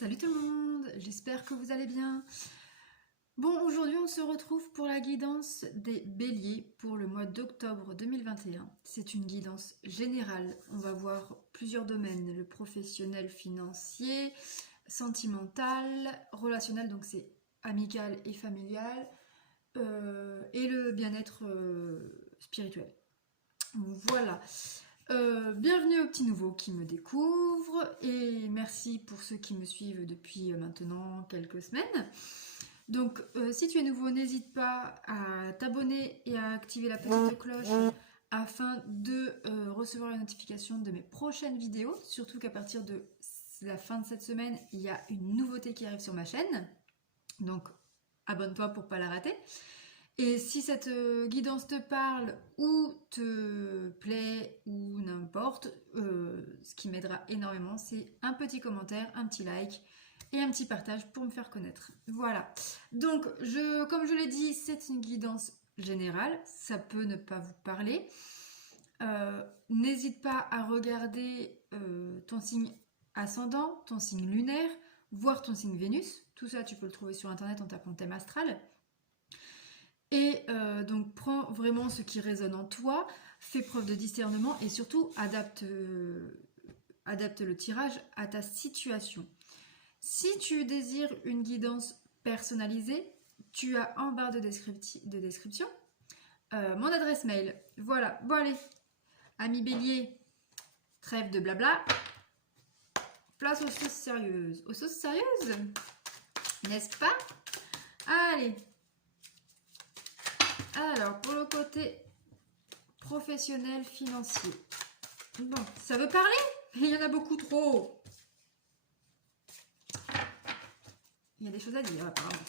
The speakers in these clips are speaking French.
Salut tout le monde, j'espère que vous allez bien. Bon, aujourd'hui on se retrouve pour la guidance des béliers pour le mois d'octobre 2021. C'est une guidance générale, on va voir plusieurs domaines, le professionnel, financier, sentimental, relationnel, donc c'est amical et familial, et le bien-être spirituel. Voilà. Bienvenue aux petits nouveaux qui me découvrent et merci pour ceux qui me suivent depuis maintenant quelques semaines. Donc si tu es nouveau, n'hésite pas à t'abonner et à activer la petite cloche afin de recevoir les notifications de mes prochaines vidéos. Surtout qu'à partir de la fin de cette semaine, il y a une nouveauté qui arrive sur ma chaîne. Donc abonne-toi pour ne pas la rater. Et si cette guidance te parle ou te plaît ou n'importe, ce qui m'aidera énormément, c'est un petit commentaire, un petit like et un petit partage pour me faire connaître. Voilà. Donc, comme je l'ai dit, c'est une guidance générale. Ça peut ne pas vous parler. N'hésite pas à regarder ton signe ascendant, ton signe lunaire, voir ton signe Vénus. Tout ça, tu peux le trouver sur Internet en tapant thème astral. Et donc prends vraiment ce qui résonne en toi, fais preuve de discernement et surtout adapte le tirage à ta situation. Si tu désires une guidance personnalisée, tu as en barre de description mon adresse mail. Voilà, bon allez, amis bélier, trêve de blabla, place aux choses sérieuses. Aux choses sérieuses, n'est-ce pas? Allez. Alors, pour le côté professionnel, financier. Bon, ça veut parler, mais il y en a beaucoup trop. Il y a des choses à dire, apparemment.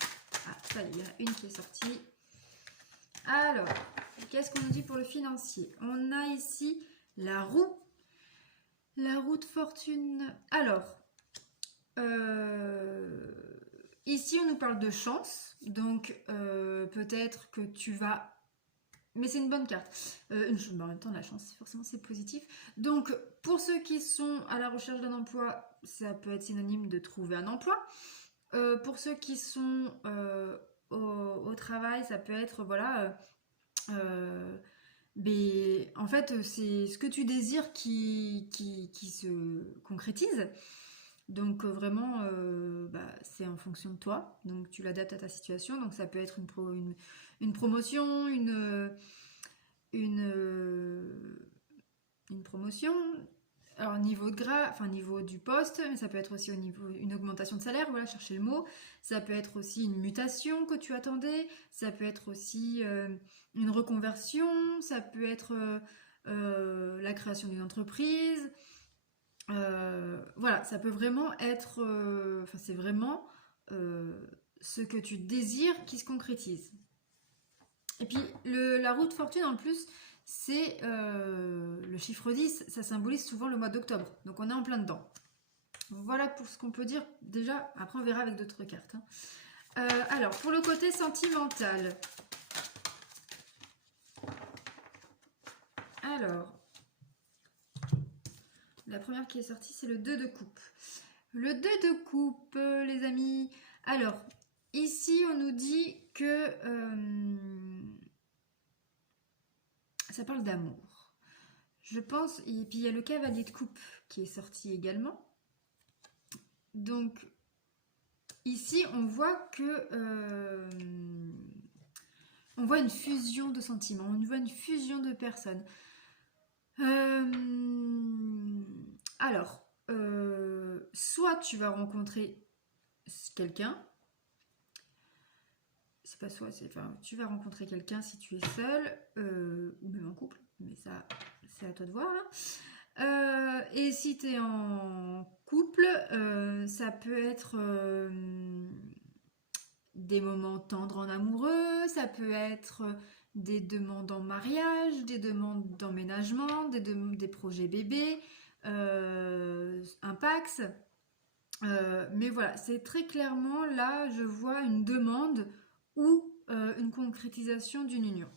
Ah, ça y est, il y en a une qui est sortie. Alors, qu'est-ce qu'on nous dit pour le financier? On a ici la roue. La roue de fortune. Alors, ici, on nous parle de chance. Donc, peut-être que tu vas... Mais c'est une bonne carte. En même temps, la chance, forcément, c'est positif. Donc, pour ceux qui sont à la recherche d'un emploi, ça peut être synonyme de trouver un emploi. Pour ceux qui sont au travail, ça peut être, voilà... mais en fait, c'est ce que tu désires qui se concrétise. Donc vraiment, c'est en fonction de toi. Donc tu l'adaptes à ta situation. Donc ça peut être une promotion, une promotion. Alors niveau de niveau du poste, mais ça peut être aussi au niveau une augmentation de salaire. Voilà, chercher le mot. Ça peut être aussi une mutation que tu attendais. Ça peut être aussi une reconversion. Ça peut être la création d'une entreprise. Voilà, ça peut vraiment être... c'est vraiment ce que tu désires qui se concrétise. Et puis, la roue de fortune, en plus, c'est le chiffre 10, ça symbolise souvent le mois d'octobre. Donc, on est en plein dedans. Voilà pour ce qu'on peut dire. Déjà, après, on verra avec d'autres cartes. Alors, pour le côté sentimental. Alors... La première qui est sortie, c'est le 2 de coupe. Le 2 de coupe, les amis. Alors, ici, on nous dit que ça parle d'amour. Je pense, et puis il y a le cavalier de coupe qui est sorti également. Donc, ici, on voit que... on voit une fusion de sentiments, on voit une fusion de personnes. Alors, soit tu vas rencontrer quelqu'un, c'est pas soit, tu vas rencontrer quelqu'un si tu es seul, ou même en couple, mais ça, c'est à toi de voir. Hein. Et si tu es en couple, ça peut être des moments tendres en amoureux, ça peut être... des demandes en mariage, des demandes d'emménagement, des projets bébés, un Pax. Mais voilà, c'est très clairement là, je vois une demande ou une concrétisation d'une union.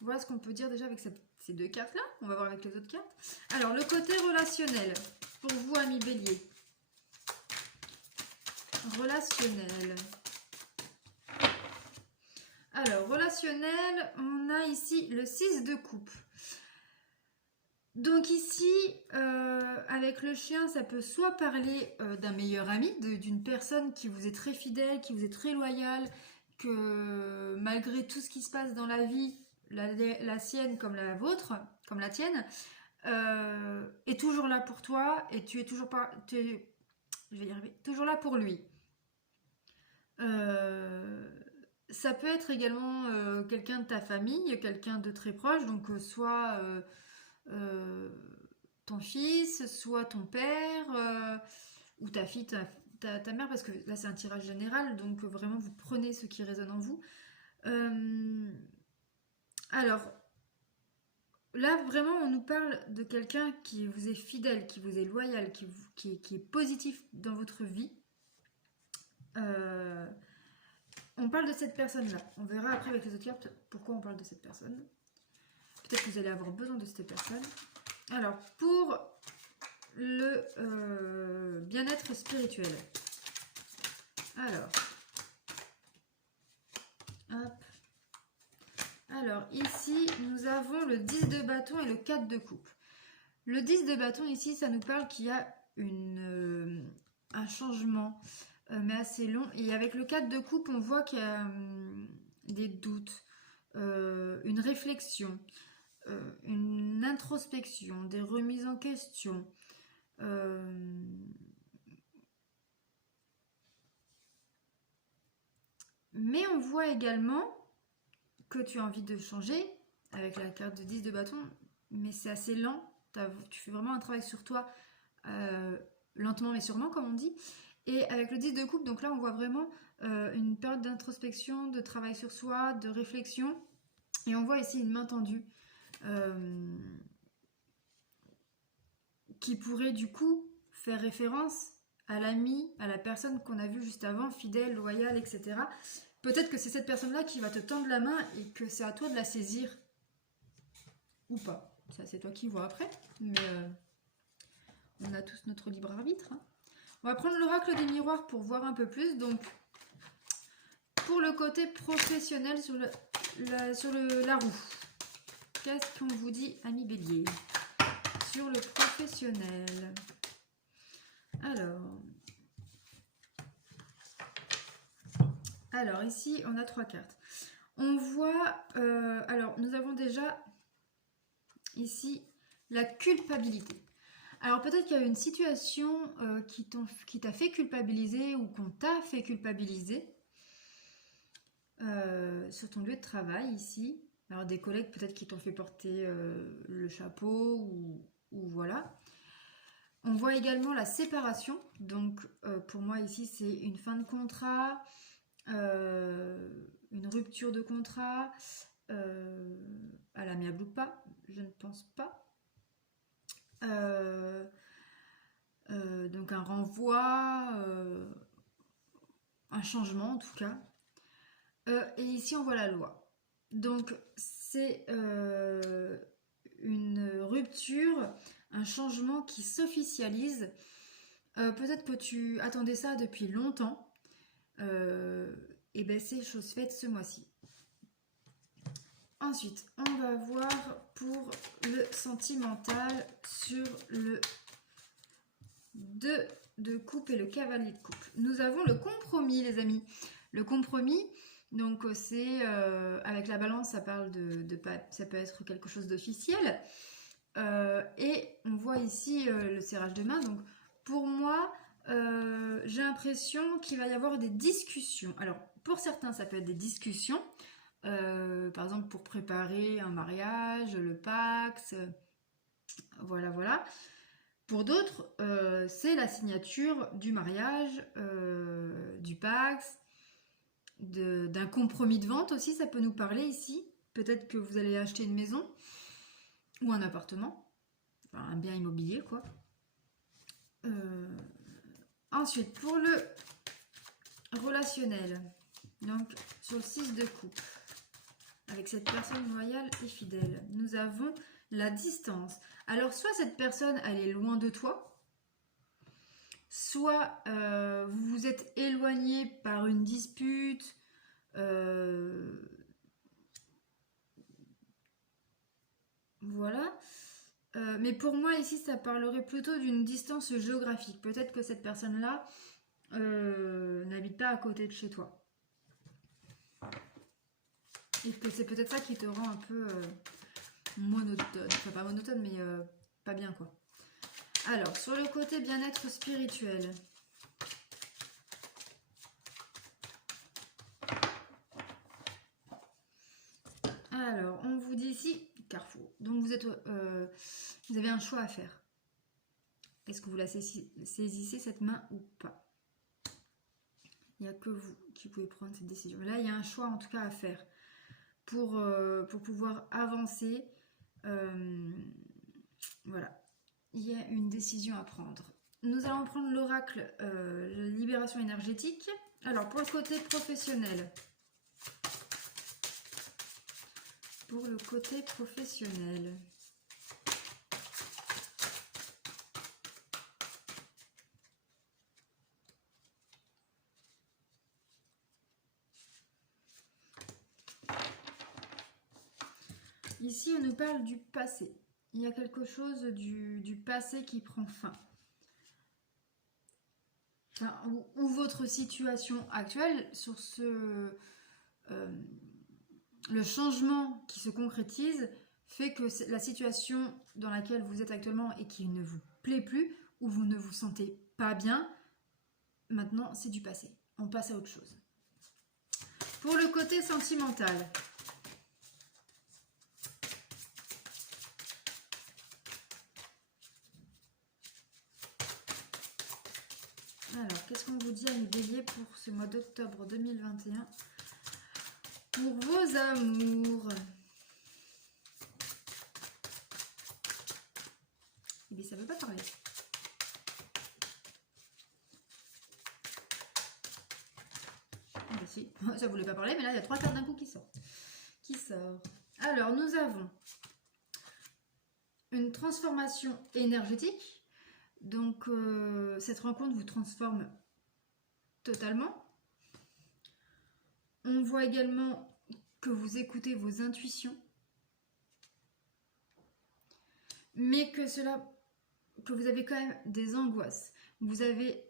Voilà ce qu'on peut dire déjà avec ces deux cartes-là. On va voir avec les autres cartes. Alors, le côté relationnel, pour vous, amis bélier. relationnel. Alors, relationnel, on a ici le 6 de coupe. Donc ici, avec le chien, ça peut soit parler d'un meilleur ami, d'une personne qui vous est très fidèle, qui vous est très loyale, que malgré tout ce qui se passe dans la vie, la sienne comme la vôtre, comme la tienne, est toujours là pour toi et tu es toujours pas, je vais y arriver, toujours là pour lui. Ça peut être également quelqu'un de ta famille, quelqu'un de très proche, donc soit ton fils, soit ton père, ou ta fille, ta mère, parce que là c'est un tirage général, donc vraiment vous prenez ce qui résonne en vous. Alors, là vraiment on nous parle de quelqu'un qui vous est fidèle, qui vous est loyal, qui est positif dans votre vie. On parle de cette personne-là. On verra après avec les autres cartes pourquoi on parle de cette personne. Peut-être que vous allez avoir besoin de cette personne. Alors, pour le bien-être spirituel. Alors, hop. Alors, ici, nous avons le 10 de bâton et le 4 de coupe. Le 10 de bâton, ici, ça nous parle qu'il y a un changement, mais assez long. Et avec le 4 de coupe, on voit qu'il y a des doutes, une réflexion, une introspection, des remises en question. Mais on voit également que tu as envie de changer avec la carte de 10 de bâton, mais c'est assez lent. Tu fais vraiment un travail sur toi, lentement mais sûrement, comme on dit. Et avec le 10 de coupe, donc là on voit vraiment une période d'introspection, de travail sur soi, de réflexion. Et on voit ici une main tendue qui pourrait du coup faire référence à l'ami, à la personne qu'on a vue juste avant, fidèle, loyale, etc. Peut-être que c'est cette personne-là qui va te tendre la main et que c'est à toi de la saisir. Ou pas. Ça, c'est toi qui vois après. Mais on a tous notre libre arbitre. Hein. On va prendre l'oracle des miroirs pour voir un peu plus. Donc, pour le côté professionnel sur la roue, qu'est-ce qu'on vous dit, ami Bélier? Sur le professionnel. Alors ici, on a 3 cartes. On voit, alors nous avons déjà ici la culpabilité. Alors peut-être qu'il y a une situation qui t'a fait culpabiliser ou qu'on t'a fait culpabiliser sur ton lieu de travail ici. Alors des collègues peut-être qui t'ont fait porter le chapeau ou voilà. On voit également la séparation. Donc pour moi ici c'est une fin de contrat, une rupture de contrat, à l'amiable ou pas, je ne pense pas. Donc un renvoi, un changement en tout cas. Et ici on voit la loi. Donc c'est une rupture, un changement qui s'officialise. Peut-être que tu attendais ça depuis longtemps. Et bien c'est chose faite ce mois-ci. Ensuite, on va voir pour le sentimental sur le 2 de coupe et le cavalier de coupe. Nous avons le compromis, les amis. Le compromis, donc c'est avec la balance, ça parle ça peut être quelque chose d'officiel. Et on voit ici le serrage de main. Donc pour moi, j'ai l'impression qu'il va y avoir des discussions. Alors pour certains, ça peut être des discussions. Par exemple pour préparer un mariage, le Pacs, voilà. Pour d'autres, c'est la signature du mariage, du Pacs, d'un compromis de vente aussi, ça peut nous parler ici. Peut-être que vous allez acheter une maison ou un appartement, enfin, un bien immobilier quoi. Ensuite, pour le relationnel, donc sur le 6 de coupe, avec cette personne loyale et fidèle, nous avons la distance. Alors soit cette personne elle est loin de toi, soit vous vous êtes éloigné par une dispute, voilà. Mais pour moi ici ça parlerait plutôt d'une distance géographique. Peut-être que cette personne-là n'habite pas à côté de chez toi. Et que c'est peut-être ça qui te rend un peu monotone. Enfin pas monotone mais pas bien quoi. Alors sur le côté bien-être spirituel. Alors on vous dit ici carrefour. Donc vous avez un choix à faire. Est-ce que vous la saisissez cette main ou pas? Il n'y a que vous qui pouvez prendre cette décision. Là, il y a un choix en tout cas à faire pour pouvoir avancer. Voilà, il y a une décision à prendre. Nous allons prendre l'oracle libération énergétique. Alors, pour le côté professionnel. Pour le côté professionnel. Ici, on nous parle du passé. Il y a quelque chose du passé qui prend fin. Enfin, ou votre situation actuelle sur le changement qui se concrétise fait que la situation dans laquelle vous êtes actuellement et qui ne vous plaît plus, ou vous ne vous sentez pas bien, maintenant c'est du passé. On passe à autre chose. Pour le côté sentimental. Alors, qu'est-ce qu'on vous dit à mes béliers pour ce mois d'octobre 2021 pour vos amours? Eh bien, ça ne veut pas parler. Ah ben si, ça ne voulait pas parler, mais là, il y a 3 cartes d'un coup qui sortent. Alors, nous avons une transformation énergétique. Donc, cette rencontre vous transforme totalement. On voit également que vous écoutez vos intuitions. Mais que vous avez quand même des angoisses. Vous avez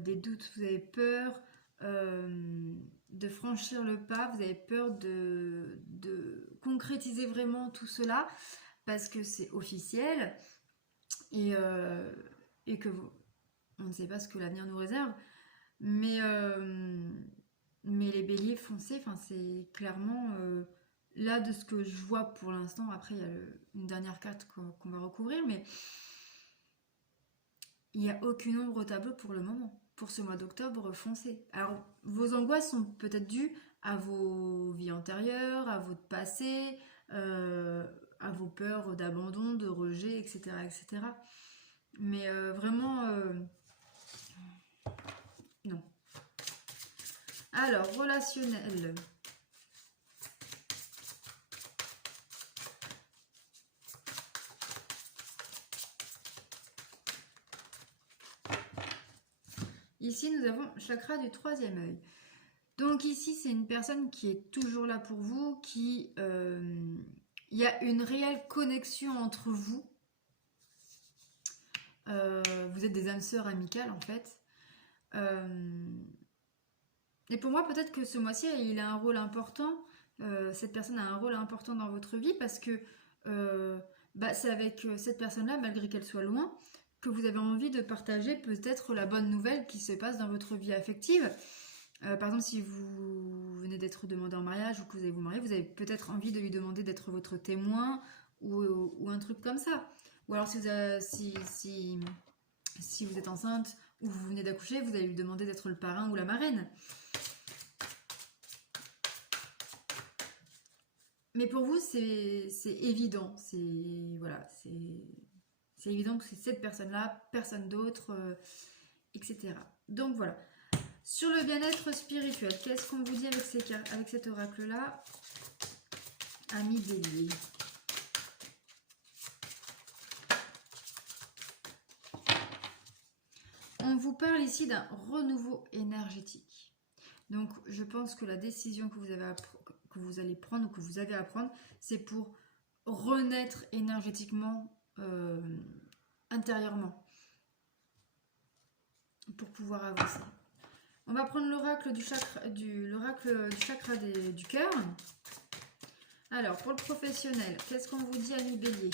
des doutes, vous avez peur de franchir le pas, vous avez peur de concrétiser vraiment tout cela parce que c'est officiel et que on ne sait pas ce que l'avenir nous réserve. Mais les béliers foncés, enfin, c'est clairement là de ce que je vois pour l'instant. Après, il y a une dernière carte qu'on va recouvrir, mais il n'y a aucune ombre au tableau pour le moment. Pour ce mois d'octobre foncé. Alors, vos angoisses sont peut-être dues à vos vies antérieures, à votre passé, à vos peurs d'abandon, de rejet, etc. etc. Mais vraiment, non. Alors, relationnel. Ici, nous avons chakra du 3e œil. Donc ici, c'est une personne qui est toujours là pour vous, il y a une réelle connexion entre vous. Vous êtes des âmes sœurs amicales, en fait. Et pour moi, peut-être que ce mois-ci, il a un rôle important. Cette personne a un rôle important dans votre vie parce que c'est avec cette personne-là, malgré qu'elle soit loin, que vous avez envie de partager peut-être la bonne nouvelle qui se passe dans votre vie affective. Par exemple, si vous venez d'être demandé en mariage ou que vous allez vous marier, vous avez peut-être envie de lui demander d'être votre témoin ou un truc comme ça. Ou alors si vous êtes enceinte ou vous venez d'accoucher, vous allez lui demander d'être le parrain ou la marraine. Mais pour vous, c'est évident. C'est évident que c'est cette personne-là, personne d'autre, etc. Donc voilà. Sur le bien-être spirituel, qu'est-ce qu'on vous dit avec cet oracle-là, amis béliers? On On vous parle ici d'un renouveau énergétique. Donc, je pense que la décision que vous allez prendre ou que vous avez à prendre, c'est pour renaître énergétiquement, intérieurement, pour pouvoir avancer. On va prendre l'oracle du chakra du cœur. Alors, pour le professionnel, qu'est-ce qu'on vous dit, amis bélier?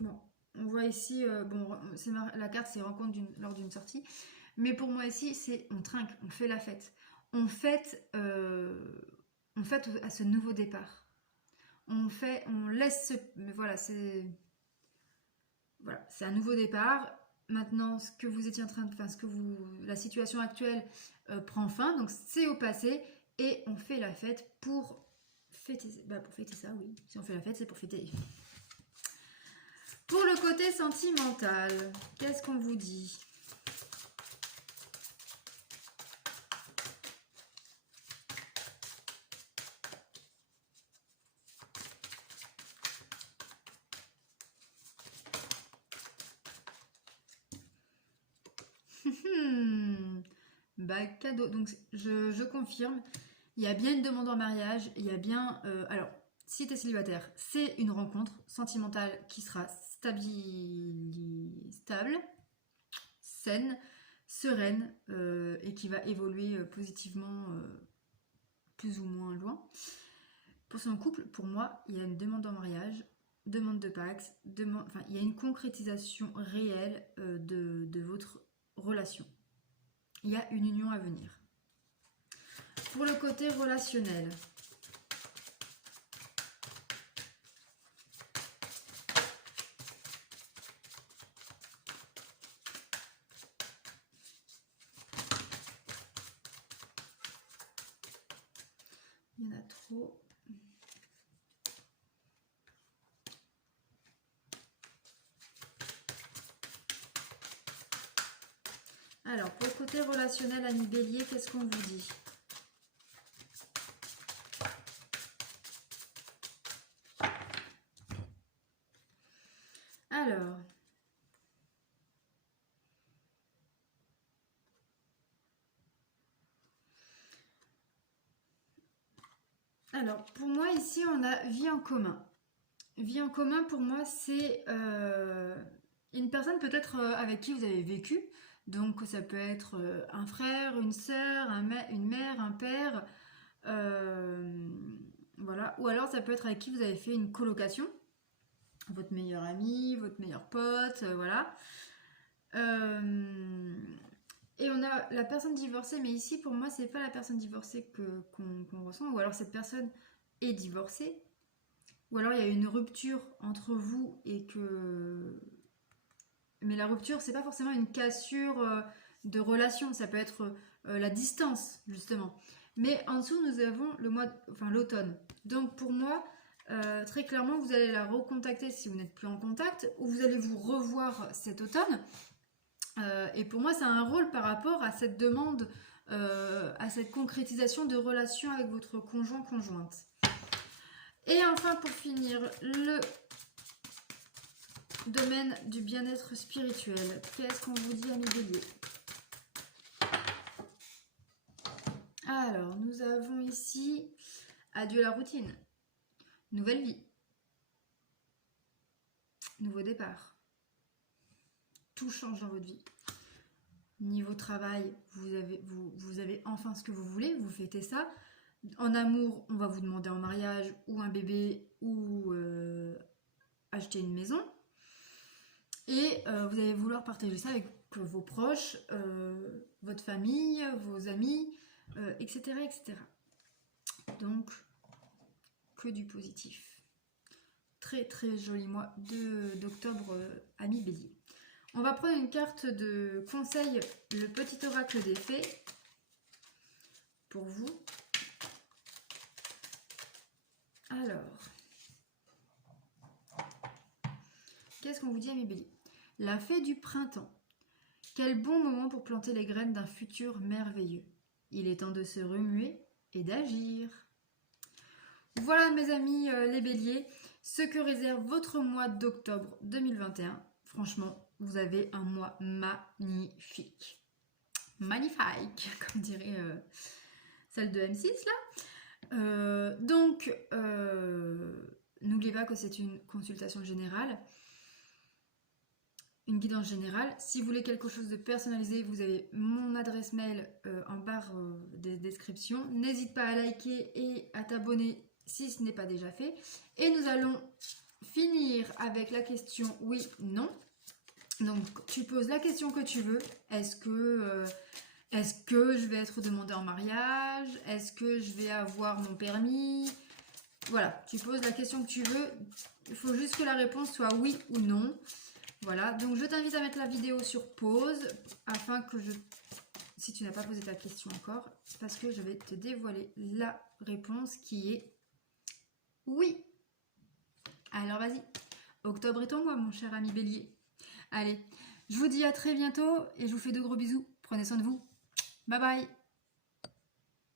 Bon, on voit ici, la carte, c'est rencontre lors d'une sortie. Mais pour moi ici, c'est on trinque, on fait la fête. On fête à ce nouveau départ. On laisse voilà, c'est un nouveau départ. Maintenant, ce que vous étiez en train de, enfin, la situation actuelle prend fin, donc c'est au passé et on fait la fête pour fêter ça, oui. Si on fait la fête, c'est pour fêter. Pour le côté sentimental, qu'est-ce qu'on vous dit? Cadeau. Donc, je confirme, il y a bien une demande en mariage, il y a bien... alors, si tu es célibataire, c'est une rencontre sentimentale qui sera stable, saine, sereine et qui va évoluer positivement plus ou moins loin. Pour son couple, pour moi, il y a une demande en mariage, demande de Pax, il y a une concrétisation réelle de votre relation. Il y a une union à venir. Pour le côté relationnel, il y en a trop. Alors, pour le côté relationnel, amis bélier, qu'est-ce qu'on vous dit? Alors, pour moi, ici, on a vie en commun. Vie en commun, pour moi, c'est une personne peut-être avec qui vous avez vécu. Donc, ça peut être un frère, une sœur, une mère, un père. Voilà. Ou alors, ça peut être avec qui vous avez fait une colocation. Votre meilleur ami, votre meilleur pote, voilà. Et on a la personne divorcée, mais ici, pour moi, c'est pas la personne divorcée qu'on ressent. Ou alors, cette personne est divorcée. Ou alors il y a une rupture entre vous et que... Mais la rupture, c'est pas forcément une cassure de relation, ça peut être la distance, justement. Mais en dessous, nous avons l'automne. Donc pour moi, très clairement, vous allez la recontacter si vous n'êtes plus en contact, ou vous allez vous revoir cet automne. Et pour moi, ça a un rôle par rapport à cette demande, à cette concrétisation de relation avec votre conjointe. Et enfin, pour finir, le domaine du bien-être spirituel. Qu'est-ce qu'on vous dit, amis béliers? Alors, nous avons ici adieu la routine, nouvelle vie, nouveau départ. Tout change dans votre vie. Niveau travail, vous avez enfin ce que vous voulez, vous fêtez ça. En amour, on va vous demander en mariage ou un bébé ou acheter une maison. Et vous allez vouloir partager ça avec vos proches, votre famille, vos amis, etc., etc. Donc, que du positif. Très très joli mois d'octobre, amis bélier. On va prendre une carte de conseil, le petit oracle des fées, pour vous. Alors, qu'est-ce qu'on vous dit, amis béliers? La fée du printemps. Quel bon moment pour planter les graines d'un futur merveilleux. Il est temps de se remuer et d'agir. Voilà mes amis les béliers, ce que réserve votre mois d'octobre 2021. Franchement, vous avez un mois magnifique. Magnifique, comme dirait celle de M6 là. N'oubliez pas que c'est une consultation générale. Une guidance générale. Si vous voulez quelque chose de personnalisé, vous avez mon adresse mail en barre des descriptions. N'hésite pas à liker et à t'abonner si ce n'est pas déjà fait. Et nous allons finir avec la question oui, non. Donc tu poses la question que tu veux. Est-ce que je vais être demandée en mariage? Est-ce que je vais avoir mon permis? Voilà, tu poses la question que tu veux. Il faut juste que la réponse soit oui ou non. Voilà, donc je t'invite à mettre la vidéo sur pause afin que si tu n'as pas posé ta question encore, parce que je vais te dévoiler la réponse qui est oui. Alors vas-y, octobre est ton mois mon cher ami bélier. Allez, je vous dis à très bientôt et je vous fais de gros bisous. Prenez soin de vous. Bye bye.